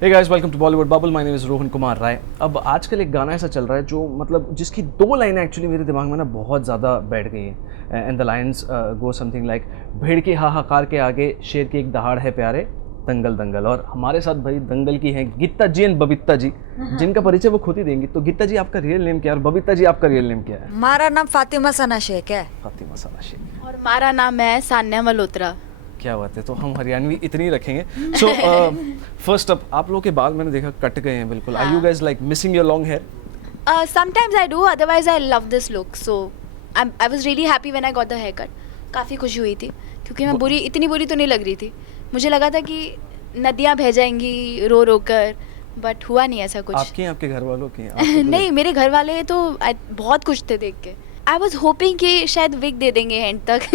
Hey guys, welcome to Bollywood Bubble. My name is Rohan Kumar Rai. अब आजकल एक गाना ऐसा चल रहा है जो मतलब जिसकी दो लाइनें एक्चुअली मेरे दिमाग में ना बहुत ज़्यादा बैठ गई हैं. And the lines go something like भेड़ के हाहाकार के आगे शेर की एक दहाड़ है प्यारे दंगल दंगल. और हमारे साथ भाई दंगल की हैं गीता जी एंड बबीता जी, जिनका परिचय वो खुद ही देंगी. तो गीता जी आपका रियल नेम क्या है और बबीता जी आपका रियल नेम क्या है? हमारा नाम फातिमा सना शेख है. फातिमा सना शेख. और हमारा नाम है सान्या मल्होत्रा. क्या बात है. तो हम हरियाणवी इतनी रखेंगे. सो फर्स्ट अप, आप लोगों के बाल मैंने देखा कट गए हैं बिल्कुल. Are you guys like missing your long hair? Sometimes I do, otherwise I love this look. So I was really happy when I got the haircut. काफ़ी खुशी हुई थी क्योंकि मैं इतनी बुरी तो नहीं लग रही थी. मुझे लगा था कि नदियाँ बह जाएंगी रो रो कर, बट हुआ नहीं ऐसा कुछ. आपके आपके घर वालों की? नहीं, मेरे घर वाले तो बहुत खुश थे देख के. आई वॉज होपिंग कि शायद विग दे देंगे एंड तक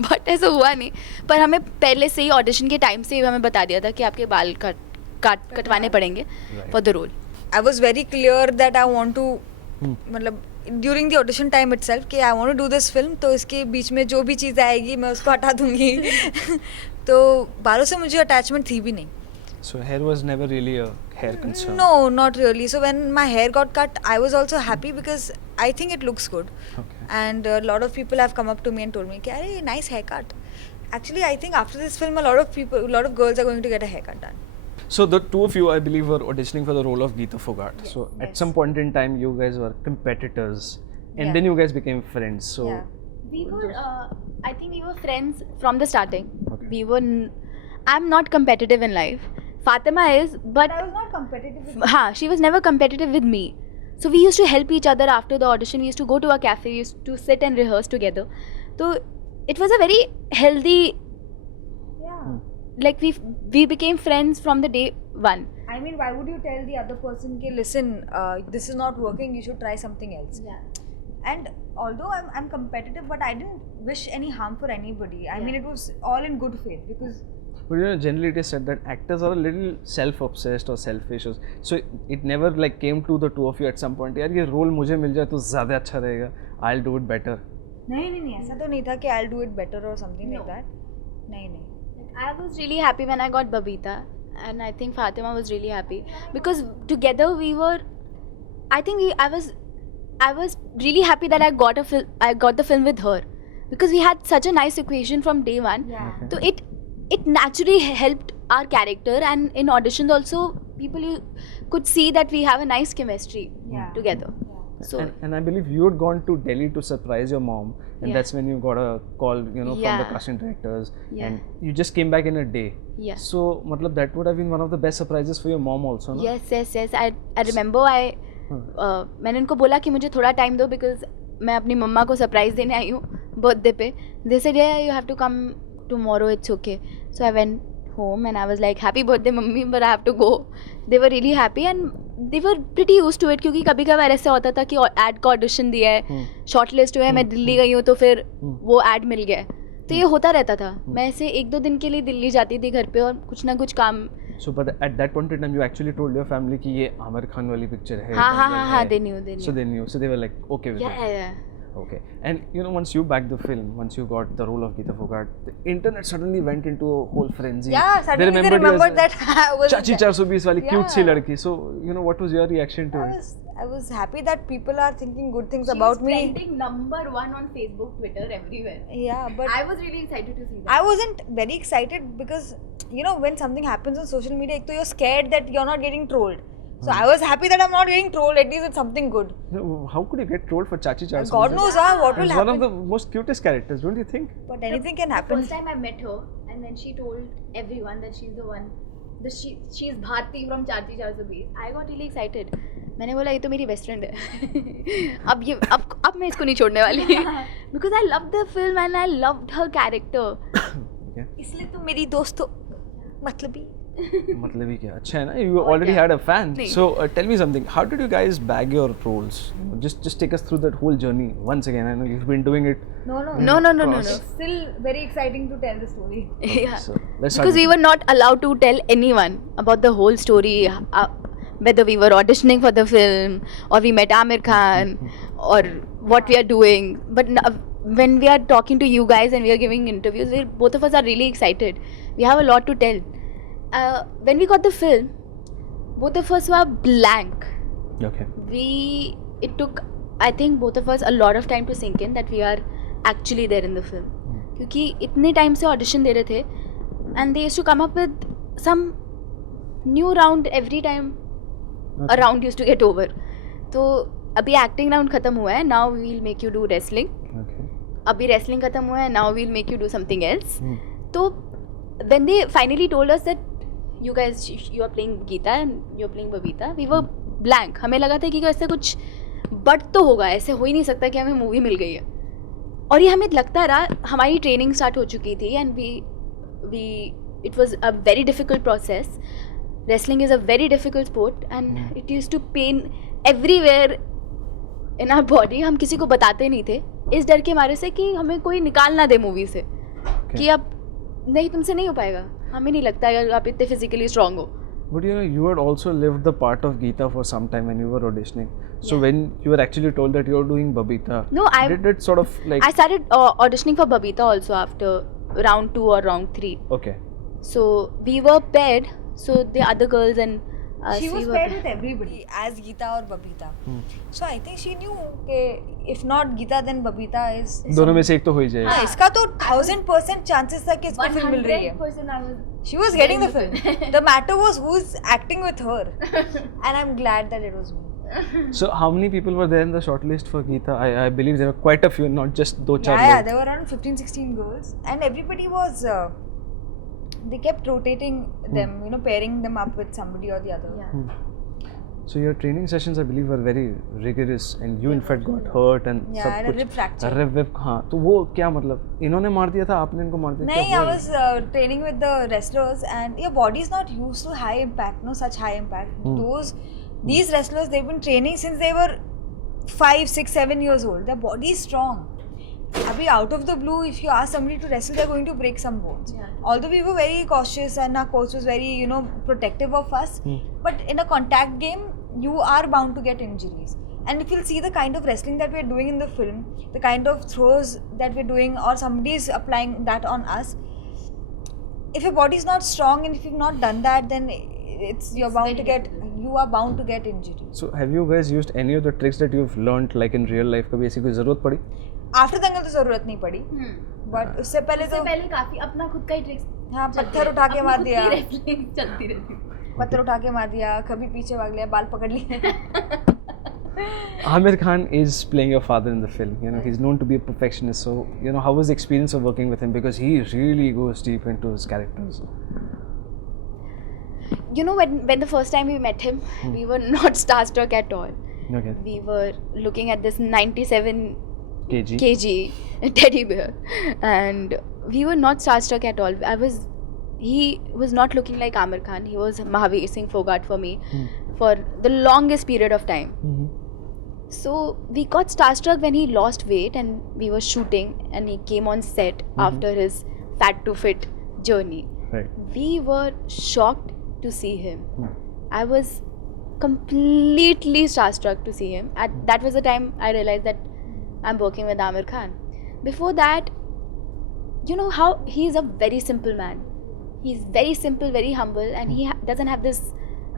बट ऐसा हुआ नहीं. पर हमें पहले से ही ऑडिशन के टाइम से ही हमें बता दिया था कि आपके बाल कटवाने पड़ेंगे for the role. I was very clear that I want to मतलब during the audition time itself कि I want to do this film, तो इसके बीच में जो भी चीज़ आएगी मैं उसको हटा दूंगी. तो बालों से मुझे अटैचमेंट थी भी नहीं. So hair was never really a hair concern? No, not really. So when my hair got cut, I was also happy because I think it looks good. Okay. And a lot of people have come up to me and told me कि अरे nice haircut. Actually, I think after this film, a lot of girls are going to get a haircut done. So the two of you, I believe, were auditioning for the role of Geeta Fogart. Yes, So at yes. some point in time, you guys were competitors, and Yeah. then you guys became friends. So Yeah. We were, I think we were friends from the starting. Okay. I'm not competitive in life. Fatima is, but I was not competitive. she was never competitive with me. So we used to help each other after the audition. We used to go to a cafe. We used to sit and rehearse together. So it was a very healthy, Yeah. like we became friends from the day one. I mean, why would you tell the other person कि listen, this is not working, you should try something else. Yeah. And although I'm competitive, but I didn't wish any harm for anybody. I mean, it was all in good faith because but you know, generally it is said that actors are a little self-obsessed or selfish. So it never like came to the two of you at some point. यार ये role मुझे मिल जाए तो ज़्यादा अच्छा रहेगा. I'll do it better. नहीं ऐसा तो नहीं था कि I'll do it better or something No. like that. नहीं. I was really happy when I got Babita, and I think Fatima was really happy because together we were. I think I was really happy that I got the film with her because we had such a nice equation from day one. Yeah. So it naturally helped our character, and in auditions also people could see that we have a nice chemistry Yeah. together. So And I believe you had gone to Delhi to surprise your mom, and Yeah. that's when you got a call, from the Yeah. casting directors, Yeah. and you just came back in a day. yeah. So, matlab, that would have been one of the best surprises for your mom also, no? Yes. I remember मैंने उनको बोला कि मुझे थोड़ा time दो because मैं अपनी मम्मा को सरप्राइज देने आई हूँ बर्थडे पे. They said you have to come tomorrow, it's okay. So I went home and I was like happy birthday mummy but I have to go. They were really happy and they were pretty used to it क्योंकि कभी कभार ऐसे होता था कि add का audition दिया है, शॉर्ट लिस्ट हुआ है, मैं दिल्ली गई हूँ तो फिर वो एड मिल गया है. तो ये होता रहता था. मैं ऐसे 1-2 दिन के लिए दिल्ली जाती थी घर पे और कुछ ना कुछ काम. So, but at that point in time, you actually told your family कि ये आमिर खान वाली picture है. हाँ, दंगल है. they knew. So they knew. So they were like okay with it. Yeah. Okay. And once you backed the film, once you got the role of Geeta Fogart, the internet suddenly went into a whole frenzy. Yeah, suddenly they remembered that I was Chachi 420 वाली cute सी Yeah. लड़की. So what was your reaction to it? I was happy that people are thinking good things about me. Trending number 1 on Facebook, Twitter, everywhere. Yeah, but I was really excited to see that. I wasn't very excited because when something happens on social media, ek to you're scared that you're not getting trolled. So I was happy that I'm not getting trolled. At least it's something good. No, how could you get trolled for Chachi 420? God knows what will It's happen. one of the most cutest characters, don't you think? But anything can The happen. first time I met her, and when she told everyone that she's the one, she's Bharti from Chachi 420, I got really excited. मैंने बोला ये तो मेरी best friend है. अब मैं इसको नहीं छोड़ने वाली. Because I loved the film and I loved her character. इसलिए तो मेरी दोस्त तो मतलबी. मतलब ही क्या अच्छा है ना. You already had a fan. नहीं. So tell me something. How did you guys bag your roles? Just take us through that whole journey once again. I know you've been doing it. No. Still very exciting to tell the story. Yeah. So let's start. Because we were not allowed to tell anyone about the whole story, whether we were auditioning for the film or we met Amir Khan or what we are doing. But when we are talking to you guys and we are giving interviews, both of us are really excited. We have a lot to tell. When we got the film, both of us were blank. Okay. It took, I think, both of us a lot of time to sink in that we are actually there in the film. क्योंकि इतने time से audition दे रहे थे and they used to come up with some new round every time a round used to get over. तो अभी acting round खत्म हुआ है, now we'll make you do wrestling. Okay. अभी wrestling खत्म हुआ है, now we'll make you do something else. तो when they finally told us that you guys, you are playing Geeta and you're playing Babita, we were blank. हमें लगा था कि ऐसे कुछ बट तो होगा, ऐसे हो ही नहीं सकता कि हमें मूवी मिल गई है. और ये हमें लगता रहा. हमारी ट्रेनिंग स्टार्ट हो चुकी थी and we it was a very difficult process. Wrestling is a very difficult sport and it used to pain everywhere in our body. हम किसी को बताते नहीं थे इस डर के मारे से कि हमें कोई निकाल ना दे मूवी से. कि अब नहीं, तुमसे नहीं हो पाएगा, हमें नहीं लगता है आप इतने फिजिकली स्ट्रांग हो. But you had also lived the part of Geeta for some time when you were auditioning. So when you were actually told that you were doing Babita, No, did it sort of like... I started auditioning for Babita also after round 2 or round 3. Okay. So we were paired. So the other girls and us, She we was were paired with everybody as Geeta or Babita. So I think she knew that if not Geeta then Babita is. दोनों में से एक तो हो ही जाएगा. हाँ, इसका तो 1000% chances था कि इसको फिल्म मिल रही है. She was getting the film. The matter was who's acting with her, and I'm glad that it was me. So how many people were there in the shortlist for Geeta? I believe there were quite a few, not just दो चार Yeah, लोग. there were around 15-16 girls, and everybody was. They kept rotating them, pairing them up with somebody or the other. Yeah. So your training sessions, I believe, were very rigorous, and you in fact got hurt and Yeah, सब I had a कुछ. rib fracture. Rib, हाँ. तो वो क्या मतलब? इन्होंने मार दिया था, आपने इनको मार दिया? No, क्या I हुआ? was training with the wrestlers, and your body is not used to high impact, such high impact. These wrestlers, they've been training since they were 5, 6, 7 years old. Their body is strong. Abhi out of the blue, if you ask somebody to wrestle, they're going to break some bones. Yeah. Although we were very cautious and our coach was very, protective of us, but in a contact game, you are bound to get injuries. And if you'll see the kind of wrestling that we're doing in the film, the kind of throws that we're doing, or somebody's applying that on us, if your body is not strong and if you've not done that, then you are bound to get injuries. So have you guys used any of the tricks that you've learned like in real life? कभी ऐसी कोई ज़रूरत पड़ी? After दंगल तो जरूरत नहीं पड़ी, but उससे पहले तो काफी अपना खुद का ही ट्रिक्स. हाँ, पत्थर उठा के मार दिया, चलती रहती. पत्थर उठा के मार दिया, कभी पीछे भाग लिया, बाल पकड़ लिए. Amir Khan is playing your father in the film. He's known to be a perfectionist. So, how was the experience of working with him? Because he really goes deep into his characters. When the first time we met him, we were not starstruck at all. Okay. We were looking at this 97 KG. kg teddy bear, and we were not starstruck at all. He was not looking like Amir Khan. He was Mahavir Singh Fogart for me for the longest period of time. So we got starstruck when he lost weight and we were shooting and he came on set after his fat to fit journey. Right. We were shocked to see him. I was completely starstruck to see him. That was the time I realized that I'm working with Amir Khan. Before that, how he's a very simple man. He's very simple, very humble, and he doesn't have this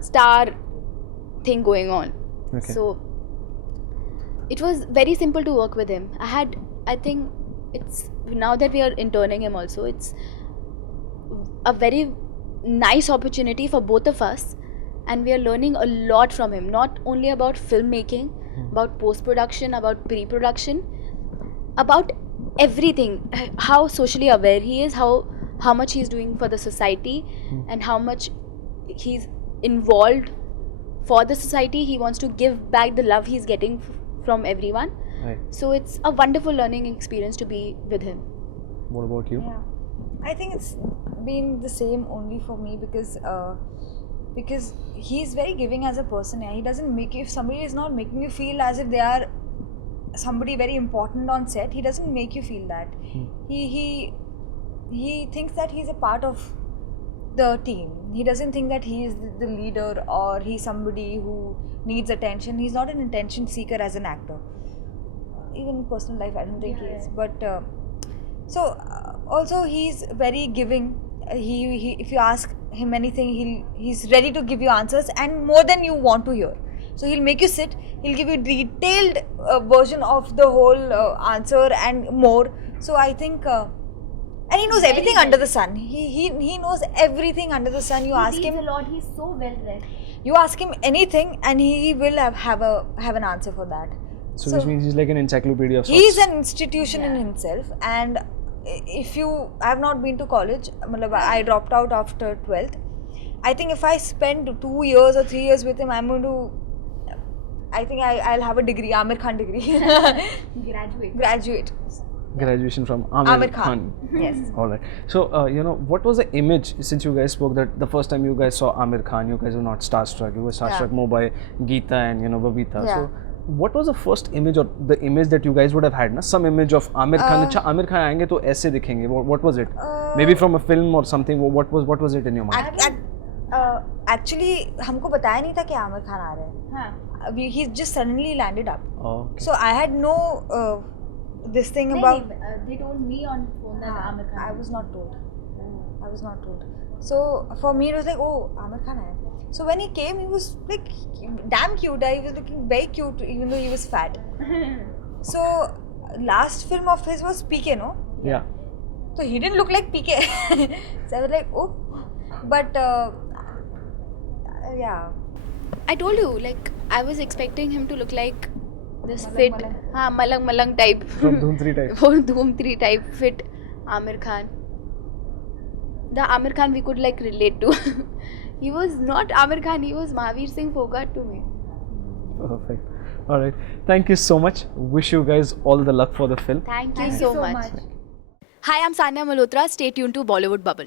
star thing going on. Okay. So it was very simple to work with him. I think it's now that we are interning him also, it's a very nice opportunity for both of us, and we are learning a lot from him, not only about filmmaking, about post-production, about pre-production, about everything, how socially aware he is, how much he's doing for the society, and how much he's involved for the society. He wants to give back the love he's getting from everyone. Right. So it's a wonderful learning experience to be with him. What about you? Yeah, I think it's been the same only for me because he's very giving as a person. He doesn't make you, if somebody is not making you feel as if they are somebody very important on set, he doesn't make you feel that. He thinks that he's a part of the team. He doesn't think that he is the leader or he's somebody who needs attention. He's not an attention seeker as an actor. Even in personal life, I don't think he is. But also he's very giving. He if you ask him anything, he's ready to give you answers and more than you want to hear. So he'll make you sit, he'll give you detailed version of the whole answer and more. So I think and he knows Very everything well. under the sun. He knows everything under the sun. You He ask reads him, a lot. He's so well read. you ask him anything and he will have an answer for that. So which means he's like an encyclopedia of sorts. He's an institution in himself, and if you, I have not been to college, matlab, I dropped out after 12th. I think if I spend 2 years or 3 years with him, I'm going to, I think I'll have a degree, Amir Khan degree. Graduate. Graduate. Graduation from Amir Khan. Yes. All right. So, what was the image, since you guys spoke that the first time you guys saw Amir Khan, you guys were not starstruck, you were starstruck more by Geeta and, Babita. Yeah. So, what was the first image or the image that you guys would have had? Na? Some image of Amir Khan. अच्छा Amir Khan आएंगे तो ऐसे दिखेंगे. What was it? Maybe from a film or something. What was it in your mind? Actually, हमको बताया नहीं था कि आमिर खान आ रहे हैं. हाँ. He just suddenly landed up. Okay. So I had no this thing about. They told me on phone that Amir Khan. I was not told. I was not told. So for me, it was like, oh, Amir Khan hai. So when he came, he was like damn cute. He was looking very cute, even though he was fat. So last film of his was PK, no? Yeah. So he didn't look like PK. So I was like, oh, but yeah. I told you, like, I was expecting him to look like this Malang fit, Malang. हाँ Malang type. From Dhoom 3 type. वो Dhoom 3 type fit Amir Khan. The Amir Khan we could like relate to. He was not Amir Khan, he was Mahavir Singh Fogart to me. Perfect. All right. Thank you so much. Wish you guys all the luck for the film. Thank you so much. Hi, I'm Sanya Malhotra. Stay tuned to Bollywood Bubble.